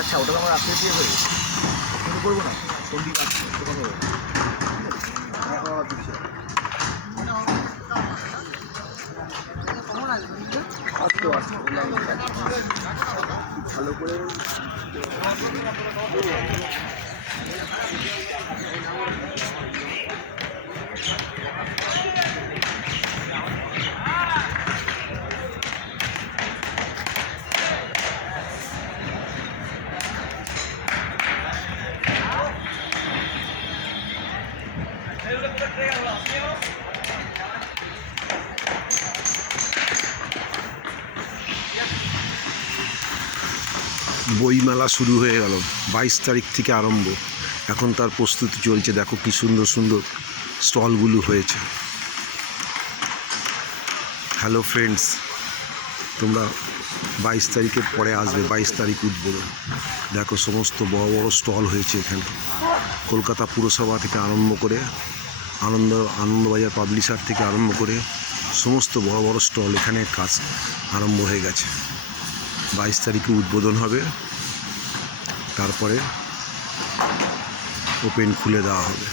আচ্ছা, ওটা আমরা রাত্রে দিয়ে হয়ে শুরু করবো না, সন্দীপ আসছে দোকান হবে আসতো আসতো ভালো করে। বইমেলা শুরু হয়ে গেল, 22 তারিখ থেকে আরম্ভ। এখন তার প্রস্তুতি চলছে। দেখো কি সুন্দর সুন্দর স্টলগুলো হয়েছে। হ্যালো ফ্রেন্ডস, তোমরা 22 তারিখের পরে আসবে, 22 তারিখ উদ্বোধন। দেখো সমস্ত বড় বড় স্টল হয়েছে এখানে। কলকাতা পুরসভা থেকে আরম্ভ করে আনন্দবাজার পাবলিশার থেকে আরম্ভ করে সমস্ত বড় বড় স্টল এখানে কাজ আরম্ভ হয়ে গেছে। 22 তারিখে উদ্বোধন হবে, তারপরে ওপেন খুলে দেওয়া হবে।